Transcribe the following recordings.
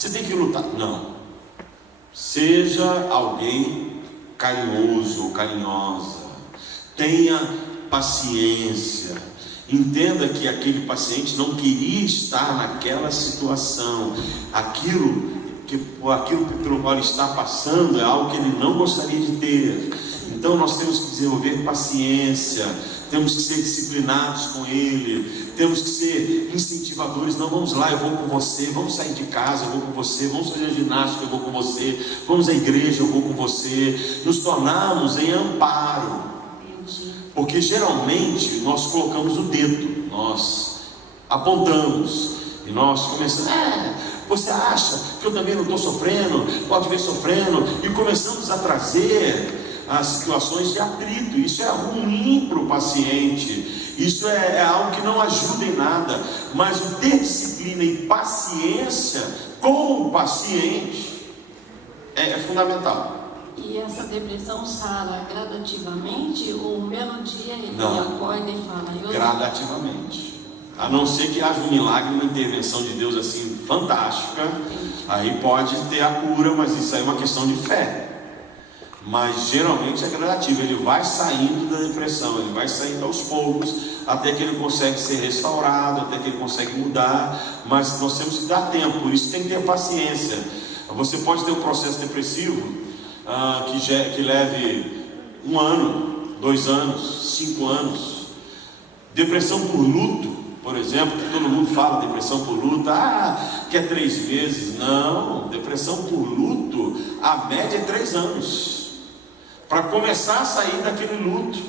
você tem que lutar. Não. Seja alguém carinhoso ou carinhosa. Tenha paciência. Entenda que aquele paciente não queria estar naquela situação. Aquilo pelo qual ele está passando é algo que ele não gostaria de ter. Então nós temos que desenvolver paciência, temos que ser disciplinados com ele, temos que ser incentivadores. Não, vamos lá, eu vou com você, vamos sair de casa, eu vou com você, vamos fazer ginástica, eu vou com você, vamos à igreja, eu vou com você. Nos tornarmos em amparo, porque geralmente nós colocamos o dedo, nós apontamos e nós começamos, você acha que eu também não estou sofrendo? Pode ver sofrendo. E começamos a trazer as situações de atrito. Isso é ruim para o paciente. Isso é algo que não ajuda em nada. Mas o ter disciplina e paciência com o paciente é fundamental. E essa depressão sara gradativamente ou um belo dia ele acorda e fala? Gradativamente. A não ser que haja um milagre, uma intervenção de Deus assim fantástica, aí pode ter a cura, mas isso aí é uma questão de fé. Mas geralmente é gradativo, ele vai saindo da depressão, ele vai saindo aos poucos, até que ele consegue ser restaurado, até que ele consegue mudar. Mas nós temos que dar tempo, por isso tem que ter paciência. Você pode ter um processo depressivo que leve 1 ano, 2 anos, 5 anos. Depressão por luto, por exemplo, que todo mundo fala depressão por luto, que é 3 meses. Não, depressão por luto, a média é 3 anos. Para começar a sair daquele luto,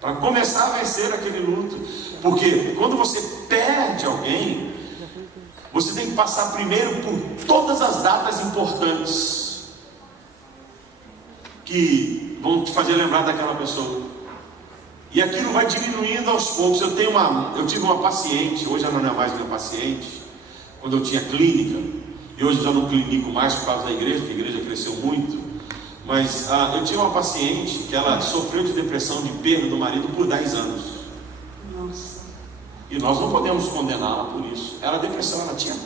para começar a vencer aquele luto. Porque quando você perde alguém, você tem que passar primeiro por todas as datas importantes que vão te fazer lembrar daquela pessoa. E aquilo vai diminuindo aos poucos. Eu tive uma paciente, hoje ela não é mais minha paciente, quando eu tinha clínica, e hoje já não clinico mais por causa da igreja, porque a igreja cresceu muito. Mas eu tinha uma paciente que ela sofreu de depressão, de perda do marido por 10 anos. Nossa. E nós não podemos condená-la por isso. Era depressão,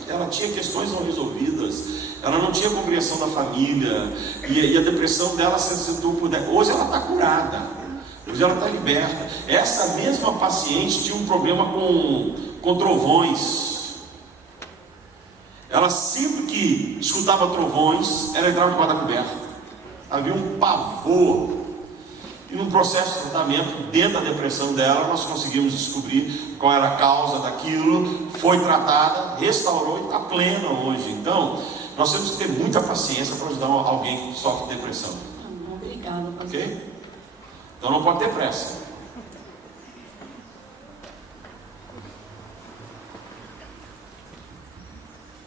ela tinha questões não resolvidas, ela não tinha compreensão da família, e a depressão dela se acentuou por 10 anos. Hoje ela está curada. Hoje ela está liberta. Essa mesma paciente tinha um problema com trovões. Ela sempre que escutava trovões, ela entrava debaixo da coberta. Havia um pavor. E no processo de tratamento, dentro da depressão dela, nós conseguimos descobrir qual era a causa daquilo. Foi tratada, restaurou e está plena hoje. Então, nós temos que ter muita paciência para ajudar alguém que sofre de depressão. Obrigada, pastor. Ok? Então não pode ter pressa.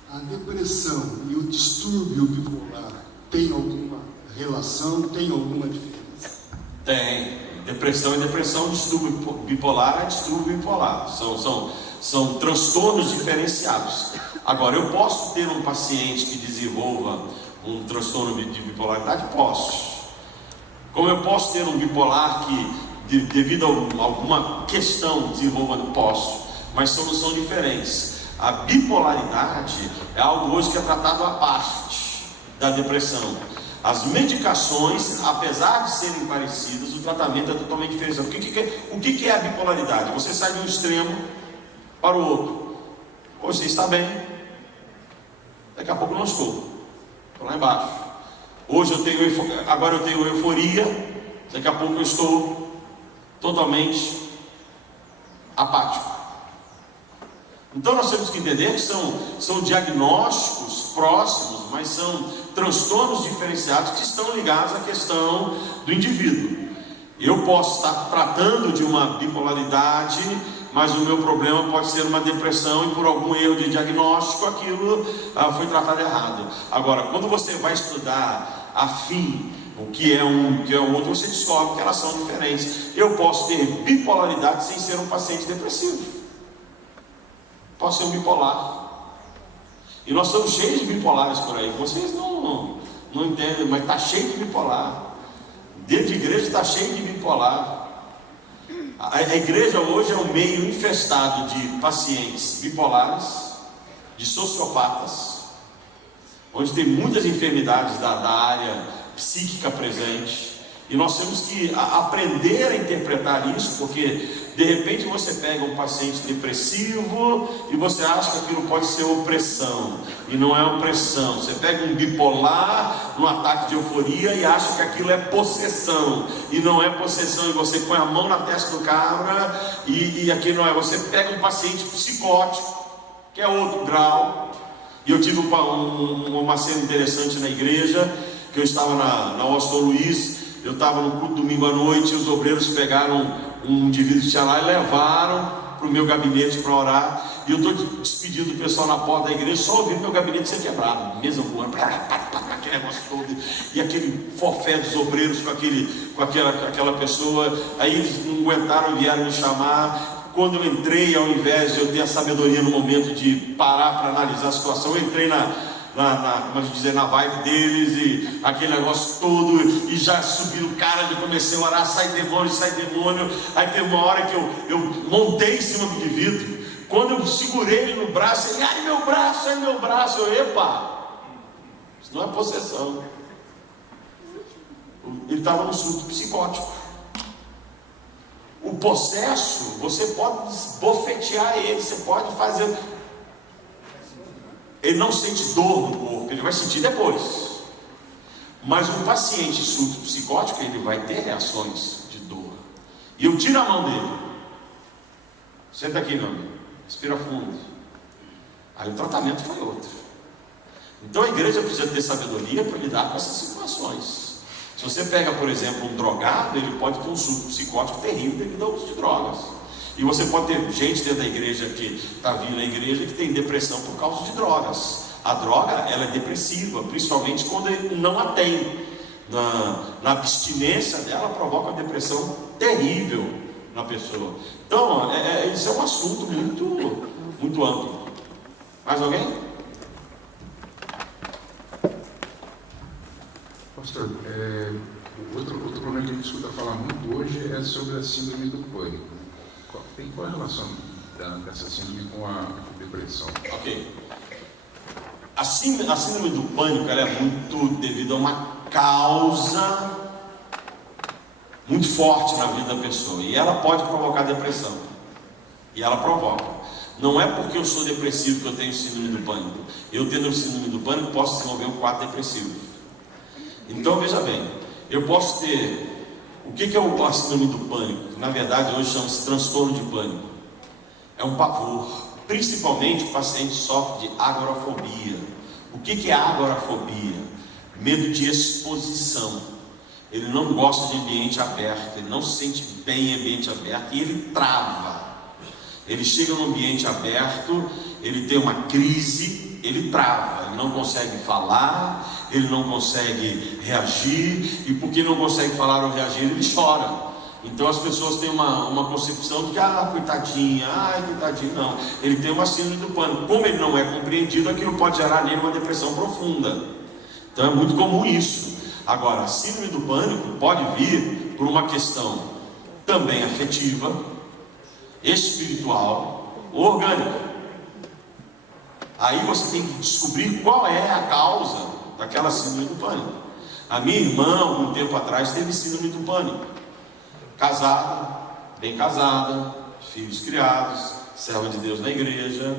A depressão e o distúrbio bipolar tem alguma relação, tem alguma diferença? Tem. Depressão é depressão, distúrbio bipolar é distúrbio bipolar. São transtornos diferenciados. Agora, eu posso ter um paciente que desenvolva um transtorno de bipolaridade? Posso. Como eu posso ter um bipolar que, devido a alguma questão, desenvolva? Posso. Mas são diferentes. A bipolaridade é algo hoje que é tratado à parte da depressão. As medicações, apesar de serem parecidas, o tratamento é totalmente diferente. O que é a bipolaridade? Você sai de um extremo para o outro. Hoje você está bem, daqui a pouco não estou lá embaixo. Hoje agora eu tenho euforia, daqui a pouco eu estou totalmente apático. Então nós temos que entender que são diagnósticos próximos, mas são transtornos diferenciados que estão ligados à questão do indivíduo. Eu posso estar tratando de uma bipolaridade, mas o meu problema pode ser uma depressão, e por algum erro de diagnóstico aquilo foi tratado errado. Agora, quando você vai estudar a fim o que é um outro, você descobre que elas são diferentes. Eu posso ter bipolaridade sem ser um paciente depressivo. Posso ser um bipolar. E nós estamos cheios de bipolares por aí. Vocês não entendem, mas está cheio de bipolar. Dentro de igreja está cheio de bipolar. A igreja hoje é um meio infestado de pacientes bipolares, de sociopatas, onde tem muitas enfermidades da área psíquica presente, e nós temos que aprender a interpretar isso, porque de repente você pega um paciente depressivo e você acha que aquilo pode ser opressão, e não é opressão. Você pega um bipolar num ataque de euforia e acha que aquilo é possessão, e não é possessão, e você põe a mão na testa do cara e aquilo não é. Você pega um paciente psicótico, que é outro grau. E eu tive uma cena interessante na igreja, que eu estava na Washington Luiz. Eu estava no culto domingo à noite, e os obreiros pegaram um indivíduo que tinha lá e levaram para o meu gabinete para orar. E eu estou despedindo o pessoal na porta da igreja, só ouvindo meu gabinete ser quebrado, mesa voando, aquele negócio todo, e aquele forfé dos obreiros com aquela pessoa. Aí eles não aguentaram, vieram me chamar. Quando eu entrei, ao invés de eu ter a sabedoria no momento de parar para analisar a situação, eu entrei como a gente dizer, na vibe deles, e aquele negócio todo, e já subi no cara, já comecei a orar, sai demônio. Aí teve uma hora que eu montei em cima do indivíduo. Quando eu segurei ele no braço, ele, ai meu braço, eu, epa, isso não é possessão. Ele estava no surto psicótico. O possesso, você pode bofetear ele, você pode fazer. Ele não sente dor no corpo, ele vai sentir depois. Mas um paciente em surto psicótico, ele vai ter reações de dor. E eu tiro a mão dele. Senta aqui, meu amigo. Respira fundo. Aí o tratamento foi outro. Então a igreja precisa ter sabedoria para lidar com essas situações. Se você pega, por exemplo, um drogado, ele pode ter um surto psicótico terrível devido ao uso de drogas. E você pode ter gente dentro da igreja que está vindo na igreja que tem depressão por causa de drogas. A droga, ela é depressiva, principalmente quando ele não a tem. Na abstinência dela, provoca uma depressão terrível na pessoa. Então, isso é um assunto muito amplo. Mais alguém? Pastor, outro problema que a gente escuta falar muito hoje é sobre a síndrome do pânico. Qual a relação dessa síndrome com a depressão? Ok. A síndrome do pânico, ela é muito devido a uma causa muito forte na vida da pessoa, e ela pode provocar depressão, e ela provoca. Não é porque eu sou depressivo que eu tenho síndrome do pânico. Eu tendo síndrome do pânico posso desenvolver um quadro depressivo. Então veja bem, eu posso ter. O que é o síndrome do pânico? Na verdade hoje chama-se transtorno de pânico. É um pavor. Principalmente o paciente sofre de agorafobia. O que é agorafobia? Medo de exposição. Ele não gosta de ambiente aberto, ele não se sente bem em ambiente aberto e ele trava. Ele chega no ambiente aberto, ele tem uma crise, ele trava, ele não consegue falar, ele não consegue reagir, e porque não consegue falar ou reagir, ele chora. Então as pessoas têm uma concepção de que, coitadinho, não. Ele tem uma síndrome do pânico. Como ele não é compreendido, aquilo pode gerar nele uma depressão profunda. Então é muito comum isso. Agora, a síndrome do pânico pode vir por uma questão também afetiva, espiritual, orgânica. Aí você tem que descobrir qual é a causa daquela síndrome do pânico. A minha irmã, algum tempo atrás, teve síndrome do pânico. Casada, bem casada, filhos criados, serva de Deus na igreja,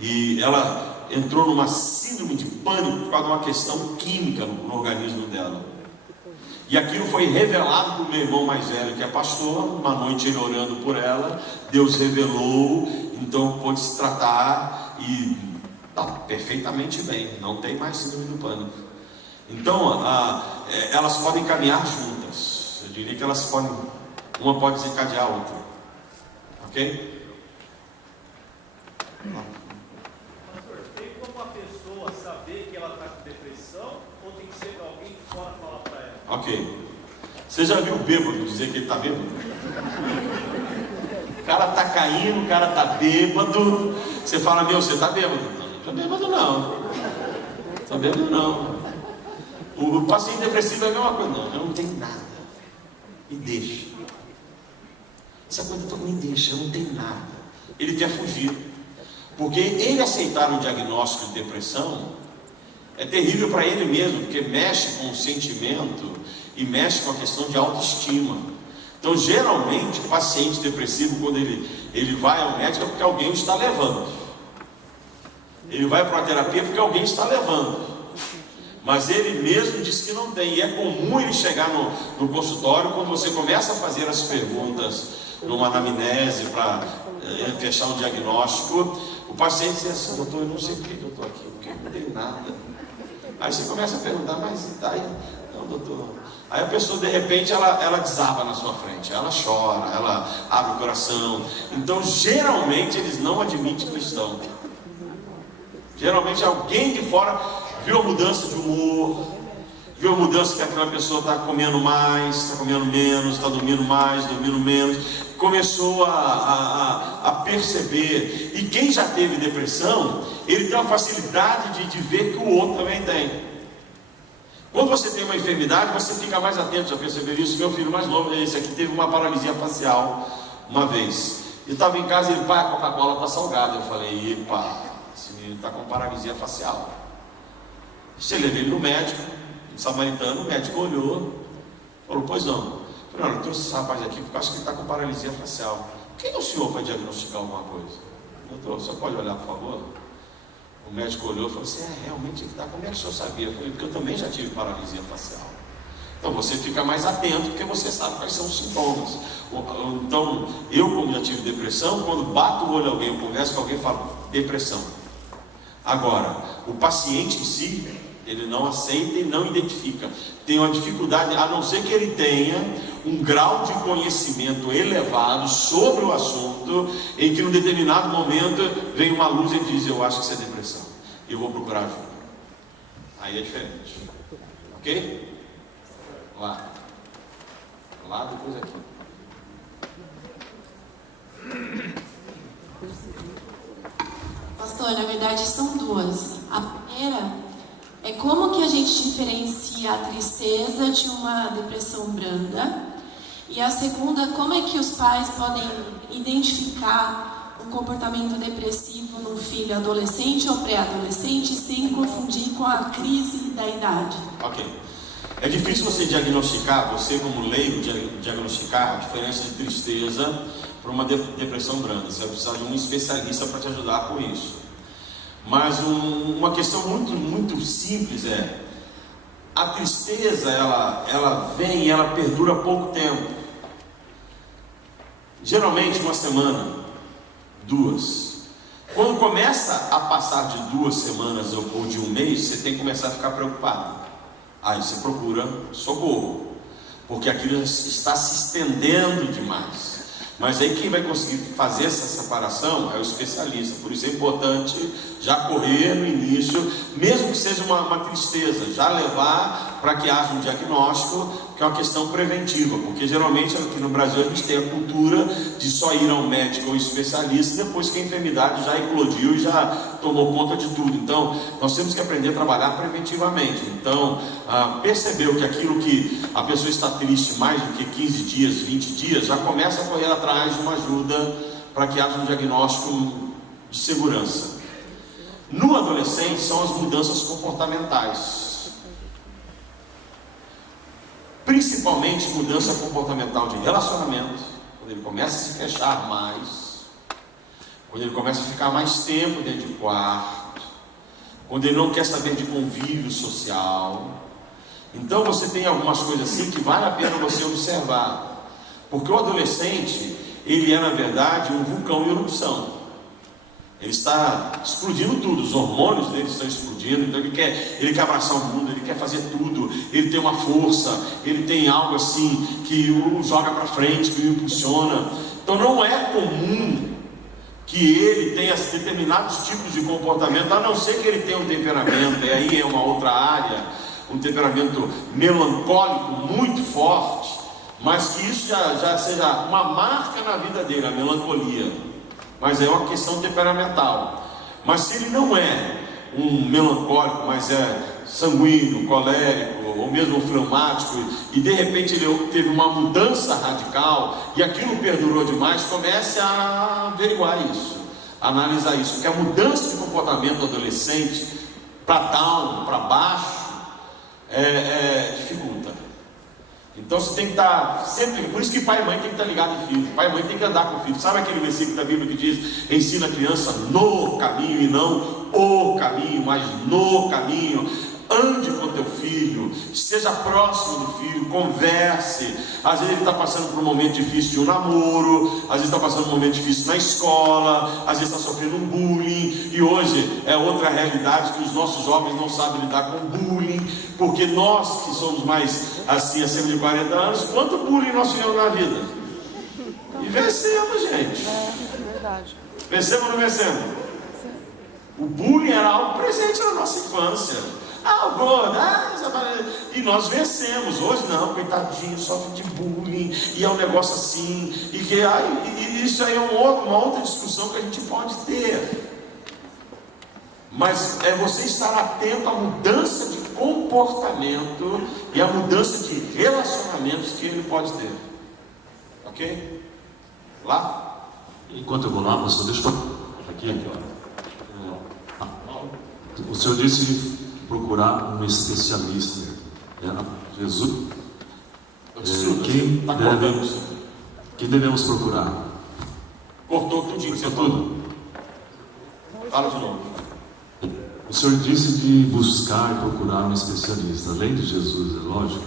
e ela entrou numa síndrome de pânico por causa de uma questão química no organismo dela. E aquilo foi revelado para o meu irmão mais velho, que é pastor. Uma noite ele orando por ela, Deus revelou, então pôde se tratar e está perfeitamente bem, não tem mais síndrome do pânico. Então elas podem caminhar juntas. Eu diria que elas podem, uma pode desencadear a outra. Ok? Pastor, tem como a pessoa saber que ela está com depressão, ou tem que ser alguém de fora falar para ela? Ok. Você já viu o bêbado dizer que ele está bêbado? O cara está caindo, o cara está bêbado. Você fala, você está bêbado? Não estou bêbado não. Estou bêbado não. O paciente depressivo é a mesma coisa. Não, eu não tenho nada. Me deixa. Essa coisa toda me deixa, eu não tenho nada. Ele quer fugir. Porque ele aceitar um diagnóstico de depressão, É terrível para ele mesmo, porque mexe com o sentimento e mexe com a questão de autoestima. Então, geralmente, o paciente depressivo, quando ele vai ao médico, é porque alguém o está levando. Ele vai para a terapia porque alguém está levando. Mas ele mesmo diz que não tem. E é comum ele chegar no consultório, quando você começa a fazer as perguntas numa anamnese para fechar um diagnóstico, o paciente diz assim: doutor, eu não sei por que eu estou aqui, porque eu não tenho nada. Aí você começa a perguntar: mas tá aí? Não, doutor. Aí a pessoa, de repente, ela desaba na sua frente, ela chora, ela abre o coração. Então, geralmente, eles não admitem cristão. Geralmente, alguém de fora viu a mudança de humor, viu a mudança que aquela pessoa está comendo mais, está comendo menos, está dormindo mais, dormindo menos, começou a perceber. E quem já teve depressão, ele tem uma facilidade de ver que o outro também tem. Quando você tem uma enfermidade, você fica mais atento. Já perceberam isso? Meu filho mais novo, esse aqui, teve uma paralisia facial uma vez. Eu estava em casa e ele: pai, a Coca-Cola está salgada. Eu falei: epa, esse menino está com paralisia facial. Você levou ele no médico, no samaritano, o médico olhou, falou: pois não. Eu falei: olha, eu trouxe esse rapaz aqui porque eu acho que ele está com paralisia facial. Quem é o senhor para diagnosticar alguma coisa? Doutor, você pode olhar, por favor? O médico olhou e falou assim: realmente ele está. Como é que o senhor sabia? Eu falei: porque eu também já tive paralisia facial. Então você fica mais atento, porque você sabe quais são os sintomas. Então, eu, como já tive depressão, quando bato o olho em alguém, eu converso com alguém, falo: depressão. Agora, o paciente em si, ele não aceita e não identifica. Tem uma dificuldade, a não ser que ele tenha um grau de conhecimento elevado sobre o assunto, em que num determinado momento vem uma luz e diz: eu acho que isso é depressão, eu vou procurar ajuda. Aí é diferente. Ok? Lá, depois aqui. Pastor, na verdade são duas. A primeira é como que a gente diferencia a tristeza de uma depressão branda. E a segunda, como é que os pais podem identificar um comportamento depressivo no filho adolescente ou pré-adolescente sem confundir com a crise da idade. Ok. É difícil você diagnosticar, você como leigo, diagnosticar a diferença de tristeza para uma depressão branda. Você vai precisar de um especialista para te ajudar com isso. Mas uma questão muito simples é: a tristeza, ela vem e ela perdura pouco tempo. Geralmente uma semana, 2. Quando começa a passar de 2 semanas ou de 1 mês, você tem que começar a ficar preocupado. Aí você procura socorro, porque aquilo está se estendendo demais. Mas aí quem vai conseguir fazer essa separação é o especialista. Por isso é importante já correr no início, mesmo que seja uma tristeza, já levar para que haja um diagnóstico, que é uma questão preventiva, porque geralmente aqui no Brasil a gente tem a cultura de só ir ao médico ou especialista depois que a enfermidade já eclodiu e já tomou conta de tudo. Então nós temos que aprender a trabalhar preventivamente. Então percebeu que aquilo que a pessoa está triste mais do que 15 dias, 20 dias, já começa a correr atrás de uma ajuda para que haja um diagnóstico de segurança. No adolescente são as mudanças comportamentais, principalmente mudança comportamental de relacionamento, quando ele começa a se fechar mais, quando ele começa a ficar mais tempo dentro de quarto, quando ele não quer saber de convívio social. Então você tem algumas coisas assim que vale a pena você observar, porque o adolescente, ele é na verdade um vulcão em erupção. Ele está explodindo tudo, os hormônios dele estão explodindo, então ele quer abraçar o mundo, ele quer fazer tudo, ele tem uma força, ele tem algo assim que o joga para frente, que o impulsiona. Então não é comum que ele tenha determinados tipos de comportamento, a não ser que ele tenha um temperamento, e aí é uma outra área, um temperamento melancólico muito forte, mas que isso já seja uma marca na vida dele, a melancolia. Mas é uma questão temperamental. Mas se ele não é um melancólico, mas é sanguíneo, colérico, ou mesmo fleumático, e de repente ele teve uma mudança radical, e aquilo perdurou demais, comece a averiguar isso, a analisar isso, porque a mudança de comportamento adolescente para down, para baixo, dificulta. Então você tem que estar sempre, por isso que pai e mãe tem que estar ligado em filho, pai e mãe tem que andar com o filho. Sabe aquele versículo da Bíblia que diz: ensina a criança no caminho e não o caminho, mas no caminho. Ande com teu filho, esteja próximo do filho, converse. Às vezes ele está passando por um momento difícil de um namoro, às vezes está passando por um momento difícil na escola, às vezes está sofrendo um bullying, e hoje é outra realidade que os nossos jovens não sabem lidar com bullying, porque nós que somos mais assim, acima de 40 anos, quanto bullying nós tivemos na vida? E vencemos, gente. Verdade. Vencemos ou não vencemos? O bullying era algo presente na nossa infância. O gordo, e nós vencemos. Hoje não, coitadinho, sofre de bullying, e é um negócio assim, e isso aí é uma outra discussão que a gente pode ter. Mas é você estar atento à mudança de comportamento e à mudança de relacionamentos que ele pode ter. Ok? Lá? Enquanto eu vou lá, pastor, deixa eu aqui. O senhor disse procurar um especialista. Jesus. Quem devemos procurar? Cortou tudinho, você tudo. Fala de novo. O senhor disse de buscar e procurar um especialista. Além de Jesus, é lógico.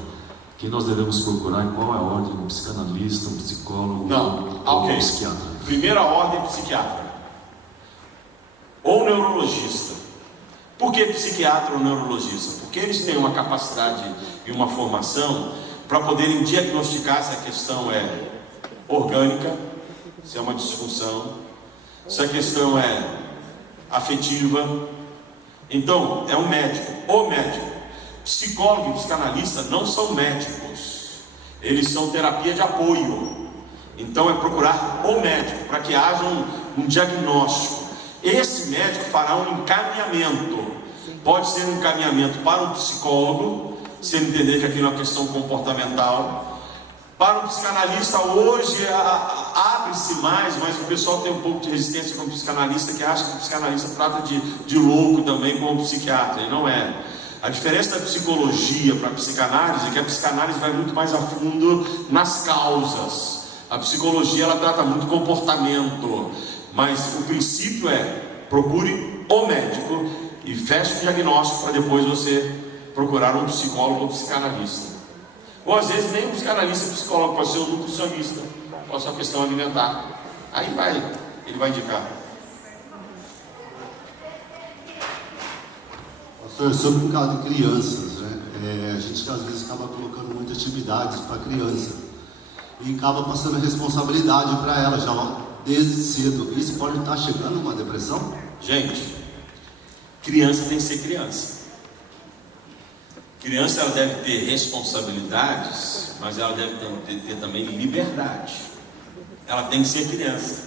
Quem nós devemos procurar e qual é a ordem? Um psicanalista, um psicólogo ou um psiquiatra? Primeira ordem, psiquiatra. Ou neurologista. Por que psiquiatra ou neurologista? Porque eles têm uma capacidade e uma formação para poderem diagnosticar se a questão é orgânica, se é uma disfunção, se a questão é afetiva. Então, é um médico, o médico. Psicólogo e psicanalista não são médicos, eles são terapia de apoio. Então, é procurar o médico para que haja um diagnóstico. Esse médico fará um encaminhamento. Pode ser um encaminhamento para um psicólogo, se ele entender que aquilo é uma questão comportamental. Para um psicanalista, hoje abre-se mais, mas o pessoal tem um pouco de resistência com o psicanalista, que acha que o psicanalista trata de louco também como psiquiatra, e não é. A diferença da psicologia para a psicanálise é que a psicanálise vai muito mais a fundo nas causas. A psicologia, ela trata muito comportamento, mas o princípio é: procure o médico e feche o diagnóstico para depois você procurar um psicólogo ou psicanalista. Ou às vezes nem um psicanalista e psicólogo, pode ser um nutricionista, pode ser uma questão alimentar. Aí ele vai indicar. Pastor, sobre o caso de crianças, né? A gente às vezes acaba colocando muitas atividades para criança e acaba passando responsabilidade para ela já desde cedo. Isso pode estar chegando uma depressão? Gente, criança tem que ser criança. Criança, ela deve ter responsabilidades, mas ela deve ter também liberdade. Ela tem que ser criança.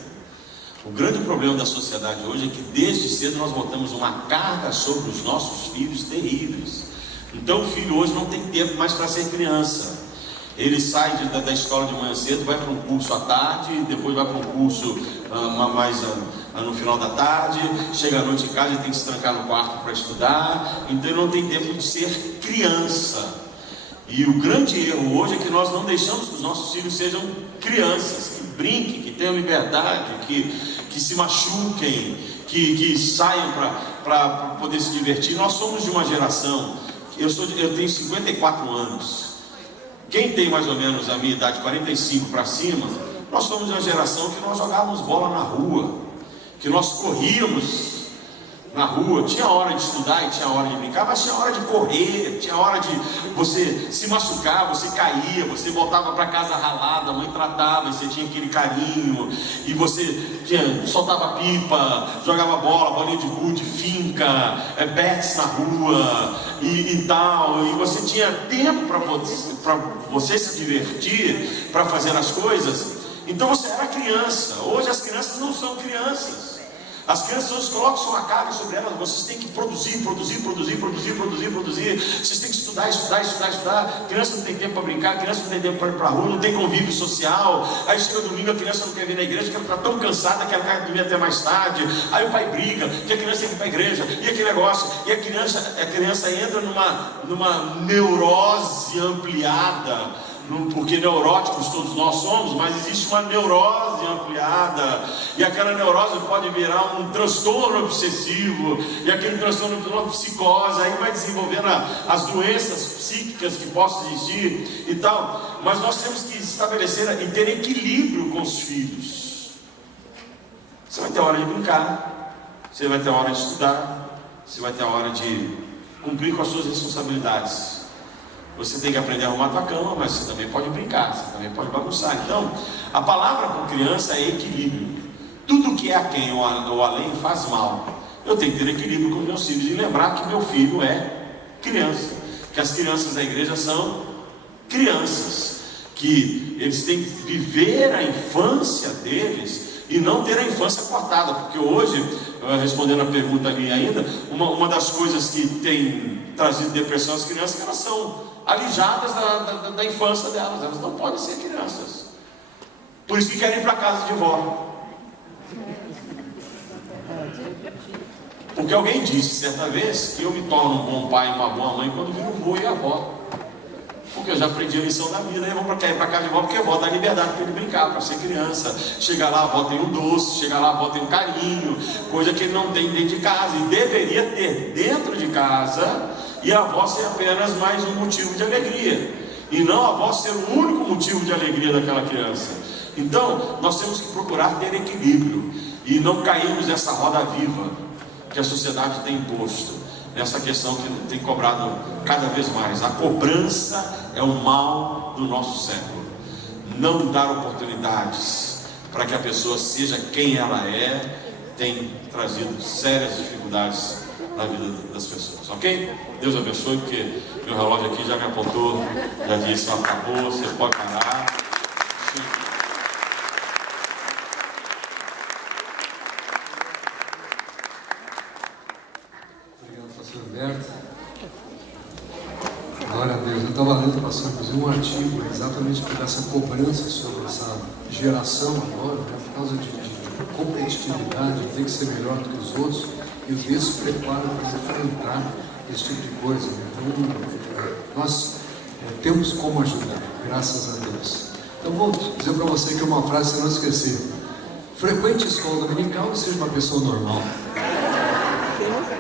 O grande problema da sociedade hoje é que desde cedo nós botamos uma carga sobre os nossos filhos terríveis. Então o filho hoje não tem tempo mais para ser criança. Ele sai da escola de manhã cedo, vai para um curso à tarde, depois vai para um curso no final da tarde, chega à noite em casa e tem que se trancar no quarto para estudar. Então ele não tem tempo de ser criança. E o grande erro hoje é que nós não deixamos que os nossos filhos sejam crianças, que brinquem, que tenham liberdade, que se machuquem, que saiam para poder se divertir. Nós somos de uma geração, eu tenho 54 anos. Quem tem mais ou menos a minha idade, 45 para cima, nós somos de uma geração que nós jogávamos bola na rua, que nós corríamos na rua. Tinha hora de estudar e tinha hora de brincar, mas tinha hora de correr, tinha hora de você se machucar, você caía, você voltava para casa ralada, a mãe tratava e você tinha aquele carinho, e você soltava pipa, jogava bola, bolinha de gude, finca, bets na rua e tal, e você tinha tempo para você se divertir, para fazer as coisas. Então você era criança. Hoje as crianças não são crianças. As crianças colocam uma carga sobre elas, vocês têm que produzir. Vocês têm que estudar. A criança não tem tempo para brincar, a criança não tem tempo para ir para a rua, não tem convívio social. Aí chega domingo, a criança não quer vir na igreja, porque ela está tão cansada que ela quer dormir até mais tarde. Aí o pai briga, que a criança tem que ir para a igreja, e aquele negócio, e a criança entra numa neurose ampliada. Porque neuróticos todos nós somos, mas existe uma neurose ampliada, e aquela neurose pode virar um transtorno obsessivo, e aquele transtorno virou uma psicose, aí vai desenvolvendo as doenças psíquicas que possam existir e tal. Mas nós temos que estabelecer e ter equilíbrio com os filhos. Você vai ter hora de brincar, você vai ter hora de estudar, você vai ter hora de cumprir com as suas responsabilidades. Você tem que aprender a arrumar a tua cama, mas você também pode brincar, você também pode bagunçar. Então, a palavra com criança é equilíbrio. Tudo que é aquém ou além faz mal. Eu tenho que ter equilíbrio com os meus filhos e lembrar que meu filho é criança, que as crianças da igreja são crianças, que eles têm que viver a infância deles e não ter a infância cortada, porque hoje, respondendo a pergunta minha ainda, uma das coisas que tem trazido depressão às crianças é que elas são alijadas da infância delas, elas não podem ser crianças, por isso que querem ir para casa de vó. Porque alguém disse certa vez que eu me torno um bom pai e uma boa mãe quando viro o vô e a avó, porque eu já aprendi a lição da vida. Aí vamos para casa de vó, porque a avó dá liberdade para ele brincar, para ser criança. Chega lá, a avó tem um doce, chega lá, a avó tem um carinho, coisa que ele não tem dentro de casa, e deveria ter dentro de casa, e a avó ser apenas mais um motivo de alegria, e não a avó ser o único motivo de alegria daquela criança. Então, nós temos que procurar ter equilíbrio, e não cairmos nessa roda viva que a sociedade tem imposto, nessa questão que tem cobrado cada vez mais. A cobrança é o mal do nosso século. Não dar oportunidades para que a pessoa seja quem ela é tem trazido sérias dificuldades na vida das pessoas, ok? Deus abençoe, porque meu relógio aqui já me apontou, já disse, acabou, você pode parar. Sim. Obrigado, pastor Humberto. Glória a Deus. Eu estava lendo, pastor, inclusive um artigo exatamente por essa cobrança sobre essa geração agora, né, por causa de competitividade, tem que ser melhor do que os outros, e o Deus se prepara para enfrentar esse tipo de coisa. Então, nós temos como ajudar, graças a Deus. Então, vou dizer para você que uma frase, você não esquecer: frequente escola dominical e seja uma pessoa normal.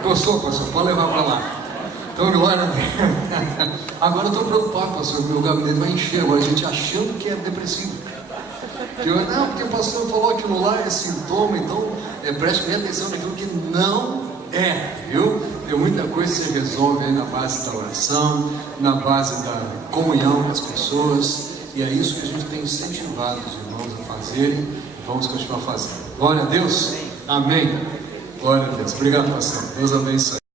Gostou, pastor? Pode levar para lá. Então, glória a Deus. Agora eu estou preocupado, pastor, que o meu gabinete vai encher agora, a gente achando que é depressivo. Não, porque o pastor falou aquilo lá é sintoma, então preste bem atenção naquilo que não é, viu? Tem muita coisa que se resolve aí na base da oração, na base da comunhão com as pessoas, e é isso que a gente tem incentivado os irmãos a fazerem, e vamos continuar fazendo. Glória a Deus, amém. Glória a Deus. Obrigado, pastor. Deus abençoe.